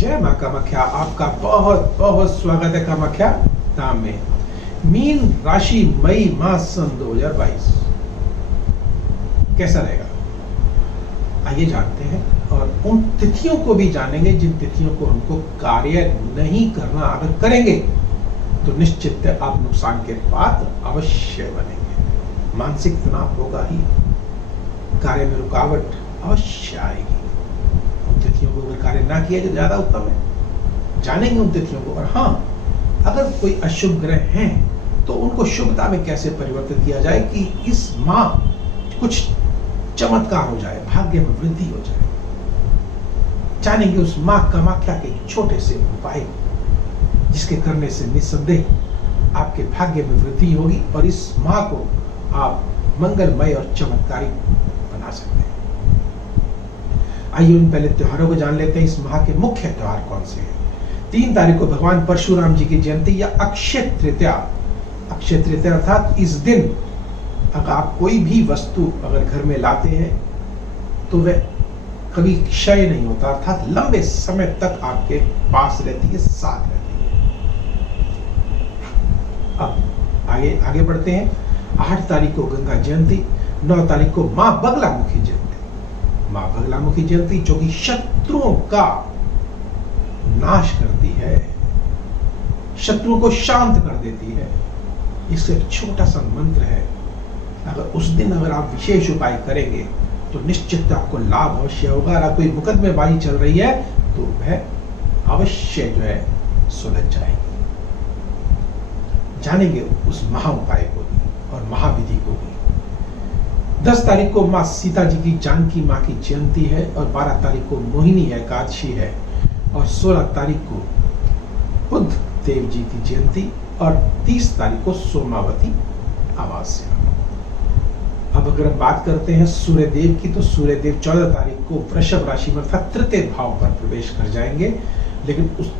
जय मां कामाख्या। आपका बहुत बहुत स्वागत है कामाख्या धाम में। मीन राशि मई मास सन 2022 कैसा रहेगा, आइए जानते हैं। और उन तिथियों को भी जानेंगे जिन तिथियों को हमको कार्य नहीं करना, अगर करेंगे तो निश्चित आप नुकसान के पात्र अवश्य बनेंगे। मानसिक तनाव होगा ही, कार्य में रुकावट अवश्य आएगी। उन तिथियों को अगर कार्य ना किया तो ज्यादा उत्तम है। जानेंगे उन तिथियों को। और हाँ, अगर कोई अशुभ ग्रह हैं तो उनको शुभता में कैसे परिवर्तित किया जाए कि इस माह कुछ चमत्कार हो जाए, भाग्य में वृद्धि हो जाए। जानेंगे उस मां कामाख्या के छोटे से उपाय जिसके करने से निस्संदेह आपके भाग्य में वृद्धि होगी और इस माह को आप मंगलमय और चमत्कारी बना सकते हैं। आइए उन पहले त्योहारों को जान लेते हैं। इस माह के मुख्य त्योहार कौन से हैं? 3 तारीख को भगवान परशुराम जी की जयंती या अक्षय तृतीया। अक्षय तृतीया अर्थात इस दिन अगर आप कोई भी वस्तु अगर घर में लाते हैं तो वह कभी क्षय नहीं होता, अर्थात लंबे समय तक आपके पास रहती है, साथ रहती है। अब आगे बढ़ते हैं। 8 तारीख को गंगा जयंती, 9 तारीख को मां बगलामुखी जयंती। मां बगलामुखी जयंती जो कि शत्रुओं का नाश करती है, शत्रुओं को शांत कर देती है। इससे एक छोटा सा मंत्र है, अगर उस दिन अगर आप विशेष उपाय करेंगे तो निश्चित आपको लाभ अवश्य होगा। अगर कोई मुकदमेबाजी चल रही है तो वह अवश्य जो है सुलझ जाएगी। जानेंगे उस महा उपाय को भी और महाविधि को भी। 10 तारीख को मां सीता जी की जानकी मां की जयंती है और 12 तारीख को मोहिनी एकादशी है और 16 तारीख को बुद्ध देव जी की जयंती और 30 तारीख को सोमावती अमावस्या। अब अगर हम बात करते हैं सूर्य देव की, तो सूर्य देव 14 तारीख को वृषभ राशि में अर्थात तृतीय भाव पर प्रवेश कर जाएंगे। लेकिन उस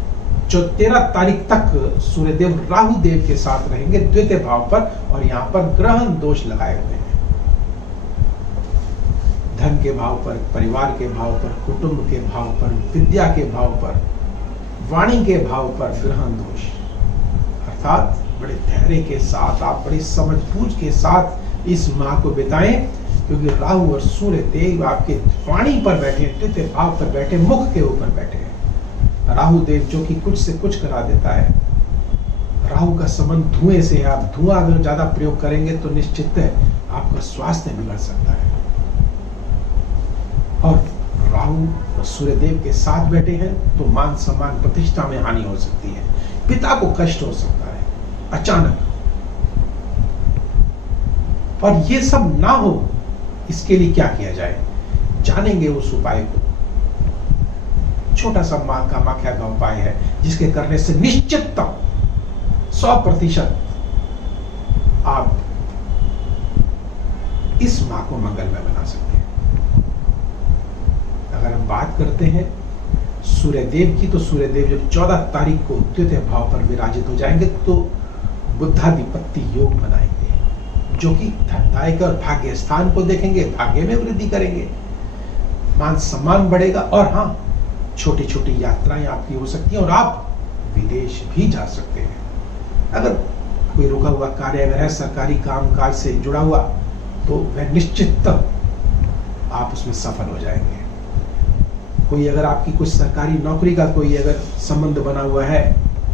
जो 13 तारीख तक सूर्य देव राहु देव के साथ रहेंगे द्वितीय भाव पर, और यहाँ पर ग्रहण दोष लगाए हुए हैं। धन के भाव पर, परिवार के भाव पर, कुटुंब के भाव पर, विद्या के भाव पर, वाणी के भाव पर ग्रहण दोष, अर्थात बड़े धैर्य के साथ आप बड़ी समझबूझ के साथ इस माह को बिताएं, क्योंकि राहु और सूर्य देव आपके वाणी पर बैठे, तृतीय भाव पर बैठे, मुख के ऊपर बैठे हैं। राहु देव जो कि कुछ से कुछ करा देता है। राहु का संबंध धुएं से है। आप धुआं अगर ज्यादा प्रयोग करेंगे तो निश्चित है आपका स्वास्थ्य बिगड़ सकता है। और राहु और सूर्य देव के साथ बैठे हैं तो मान सम्मान प्रतिष्ठा में हानि हो सकती है, पिता को कष्ट हो सकता है अचानक। और ये सब ना हो इसके लिए क्या किया जाए, जानेंगे उस उपाय को। छोटा सा मां कामाख्या का उपाय है जिसके करने से निश्चित 100% आप इस माह को मंगलमय बना सकते हैं। अगर हम बात करते हैं सूर्य देव की, तो सूर्य देव जब 14 तारीख को द्वितीय भाव पर विराजित हो जाएंगे तो बुद्धाधिपत्य योग बनाएंगे, जो कि धनदायक और भाग्य स्थान को देखेंगे, भाग्य में वृद्धि करेंगे, मान सम्मान बढ़ेगा। और हाँ, छोटी छोटी यात्राएं आपकी हो सकती हैं और आप विदेश भी जा सकते हैं। अगर कोई रुका हुआ कार्य अगर है सरकारी कामकाज से जुड़ा हुआ तो वह निश्चित आप उसमें सफल हो जाएंगे। कोई अगर आपकी कुछ सरकारी नौकरी का कोई अगर संबंध बना हुआ है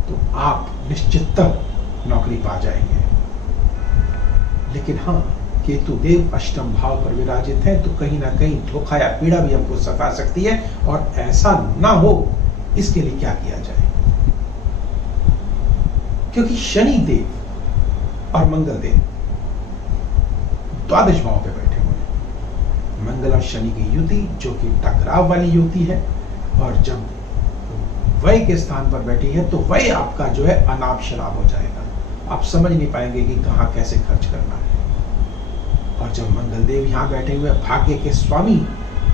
तो आप निश्चित नौकरी पा जाएंगे। लेकिन हाँ, केतु देव अष्टम भाव पर विराजित है तो कहीं ना कहीं धोखा या पीड़ा भी हमको सता सकती है, और ऐसा ना हो इसके लिए क्या किया जाए। क्योंकि शनि देव और मंगल देव द्वादश भाव पे बैठे हुए हैं। मंगल और शनि की युति जो कि टकराव वाली युति है, और जब वय के स्थान पर बैठी है तो वय आपका जो है अनाप शनाप हो जाएगा। आप समझ नहीं पाएंगे कि कहाँ कैसे खर्च करना है। और जब मंगल देव यहाँ बैठे हुए भाग्य के स्वामी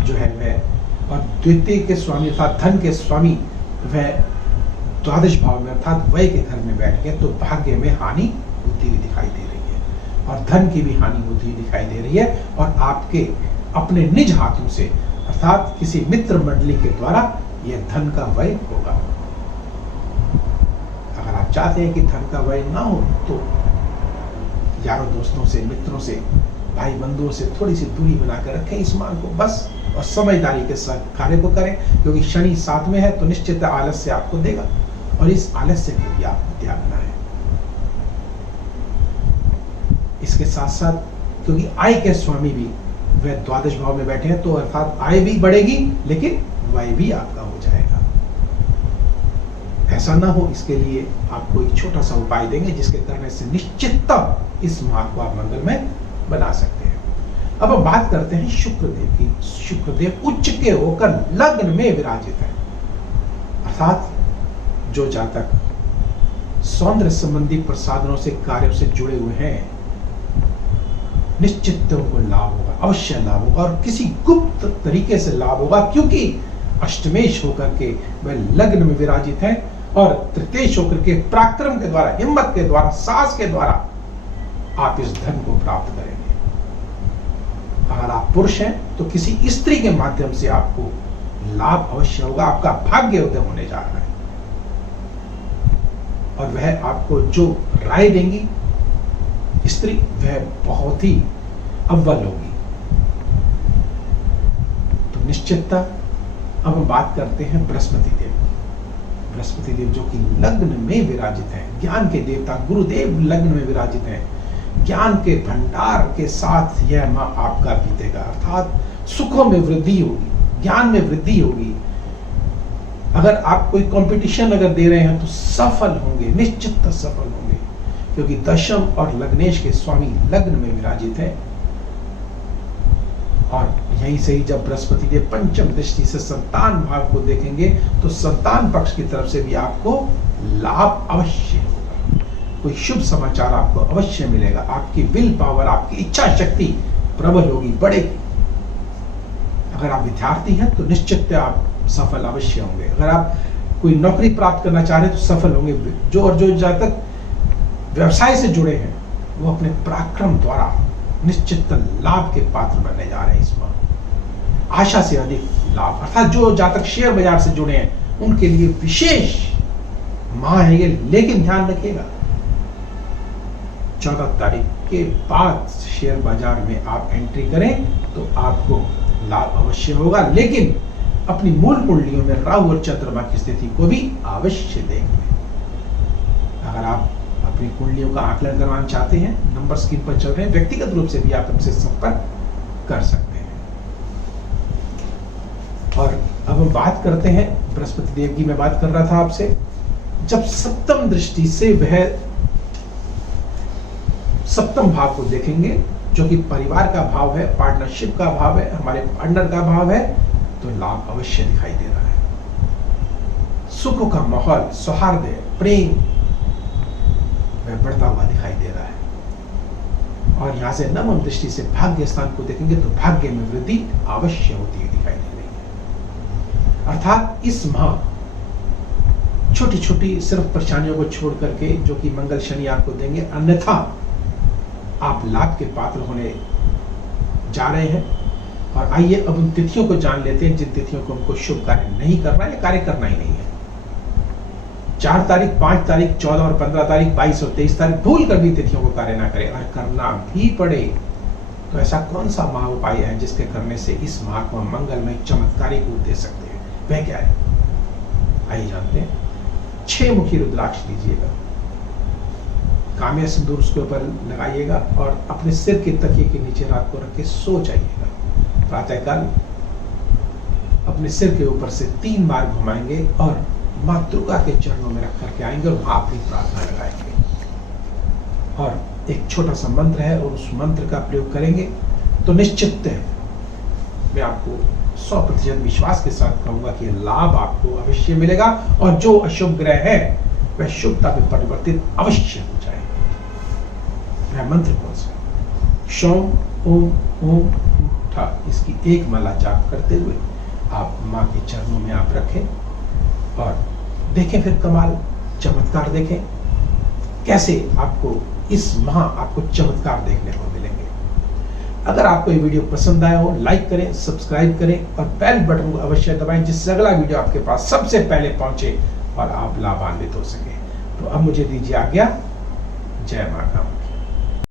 जो है वह, और द्वितीय के स्वामी अर्थात धन के स्वामी वह द्वादश भाव में अर्थात वय के घर में बैठ गए, तो भाग्य में हानि होती हुई दिखाई दे रही है और धन की भी हानि होती हुई दिखाई दे रही है। और आपके अपने निज हाथों से अर्थात किसी मित्र मंडली के द्वारा यह धन का व्यय होगा। अगर आप चाहते हैं कि धन का व्यय ना हो तो यारों दोस्तों से, मित्रों से, भाई बंधुओं से थोड़ी सी दूरी बनाकर रखें इस माह को बस, और समझदारी के साथ कार्य को करें, क्योंकि शनि 7 में है तो निश्चित आलस्य आपको देगा और इस आलस्य को भी आपको त्यागना है। इसके साथ साथ क्योंकि आय के स्वामी भी वह द्वादश भाव में बैठे हैं तो अर्थात आय भी बढ़ेगी लेकिन व्यय भी आपका हो जाएगा। ऐसा ना हो इसके लिए आपको एक छोटा सा उपाय देंगे जिसके करने से निश्चितता इस माह को आप मंगलमय बना सकते हैं। अब हम बात करते हैं शुक्रदेव की। शुक्रदेव उच्च के होकर लग्न में विराजित है, अर्थात जो जातक सौंदर्य संबंधी प्रसाधनों से, कार्यों से जुड़े हुए हैं, निश्चित उनको लाभ होगा, अवश्य लाभ होगा और किसी गुप्त तरीके से लाभ होगा, क्योंकि अष्टमेश होकर के वह लग्न में विराजित है और तृतीयेश होकर के पराक्रम के द्वारा, हिम्मत के द्वारा, साहस के द्वारा आप इस धन को प्राप्त करेंगे। अगर आप पुरुष हैं तो किसी स्त्री के माध्यम से आपको लाभ अवश्य होगा, आपका भाग्य उदय होने जा रहा है और वह आपको जो राय देंगी स्त्री वह बहुत ही अव्वल होगी। तो निश्चितता। अब हम बात करते हैं बृहस्पति देव। बृहस्पति देव जो कि लग्न में विराजित है, ज्ञान के देवता गुरुदेव लग्न में विराजित है, ज्ञान के भंडार के साथ यह माह आपका बीतेगा, अर्थात सुखों में वृद्धि होगी, ज्ञान में वृद्धि होगी। अगर आप कोई कंपटीशन अगर दे रहे हैं तो सफल होंगे, निश्चित सफल होंगे, क्योंकि दशम और लग्नेश के स्वामी लग्न में विराजित है। और यहीं से ही जब बृहस्पति देव पंचम दृष्टि से संतान भाव को देखेंगे तो संतान पक्ष की तरफ से भी आपको लाभ अवश्य होगा, कोई शुभ समाचार आपको अवश्य मिलेगा। आपकी विल पावर, आपकी इच्छा शक्ति प्रबल होगी, बढ़ेगी। अगर आप विद्यार्थी हैं तो निश्चित आप सफल अवश्य होंगे। अगर आप कोई नौकरी प्राप्त करना चाह रहे हैं तो सफल होंगे। जो जातक व्यवसाय से जुड़े हैं वो अपने पराक्रम द्वारा निश्चित लाभ के पात्र बनने जा रहे हैं इस माह, आशा से अधिक लाभ। अर्थात जो जातक शेयर बाजार से जुड़े हैं उनके लिए विशेष माह है ये, लेकिन ध्यान रखिएगा 14 तारीख के बाद शेयर बाजार में आप एंट्री करें तो आपको लाभ अवश्य होगा, लेकिन अपनी मूल कुंडलियों में राहु और चंद्रमा की स्थिति को भी अवश्य देखेंगे। अगर आप अपनी कुंडलियों का आकलन करवाना चाहते हैं, नंबर स्क्रीन पर चल रहे हैं, व्यक्तिगत रूप से भी आप हमसे संपर्क कर सकते हैं। और अब हम बात करते हैं बृहस्पति देव की। मैं बात कर रहा था आपसे, जब सप्तम दृष्टि से वह सप्तम भाव को देखेंगे जो कि परिवार का भाव है, पार्टनरशिप का भाव है, हमारे पार्टनर का भाव है, तो लाभ अवश्य दिखाई दे रहा है। सुख का माहौल, सौहार्द, प्रेम वह बढ़ता हुआ दिखाई दे रहा है। और यहां से नवम दृष्टि से भाग्य स्थान को देखेंगे तो भाग्य में वृद्धि अवश्य होती हुई दिखाई दे रही है। अर्थात इस माह छोटी छोटी सिर्फ परेशानियों को छोड़ करके जो कि मंगल शनि आपको देंगे, अन्यथा आप लाभ के पात्र होने जा रहे हैं। और आइए अब उन तिथियों को जान लेते हैं जिन तिथियों को हमको शुभ कार्य नहीं करना है, कार्य करना ही नहीं है। 4 तारीख, 5 तारीख, 14 और 15 तारीख, 22 और 23 तारीख भूल कर भी तिथियों को कार्य ना करें। अगर करना भी पड़े तो ऐसा कौन सा महा उपाय है जिसके करने से इस माह को मंगलमय चमत्कारिक रूप दे सकते हैं, वह क्या है? आइए जानते हैं। 6 मुखी रुद्राक्ष लीजिएगा, काम्य सिंदूर उसके ऊपर लगाइएगा और अपने सिर के तकिए के नीचे रात को रख के सो जाइएगा। प्रातःकाल अपने सिर के ऊपर से 3 बार घुमाएंगे और मां दुर्गा के चरणों में रख करके आएंगे और वहां अपनी प्रार्थना लगाएंगे। और एक छोटा सा मंत्र है और उस मंत्र का प्रयोग करेंगे तो निश्चित मैं आपको 100% विश्वास के साथ कहूंगा कि लाभ आपको अवश्य मिलेगा और जो अशुभ ग्रह है वह शुभता में परिवर्तित अवश्य हो जाएगा। वह मंत्र कौन सा? शौम ओम ओम ठा, इसकी एक माला जाप करते हुए आप मां के चरणों में आप रखें और देखें फिर कमाल, चमत्कार देखें कैसे आपको इस माह आपको चमत्कार देखने को मिलेंगे। अगर आपको ये वीडियो पसंद आया हो, लाइक करें, सब्सक्राइब करें और बेल बटन को अवश्य दबाएं, जिससे अगला वीडियो आपके पास सबसे पहले पहुंचे और आप लाभान्वित हो सके। तो अब मुझे दीजिए आज्ञा। जय माता।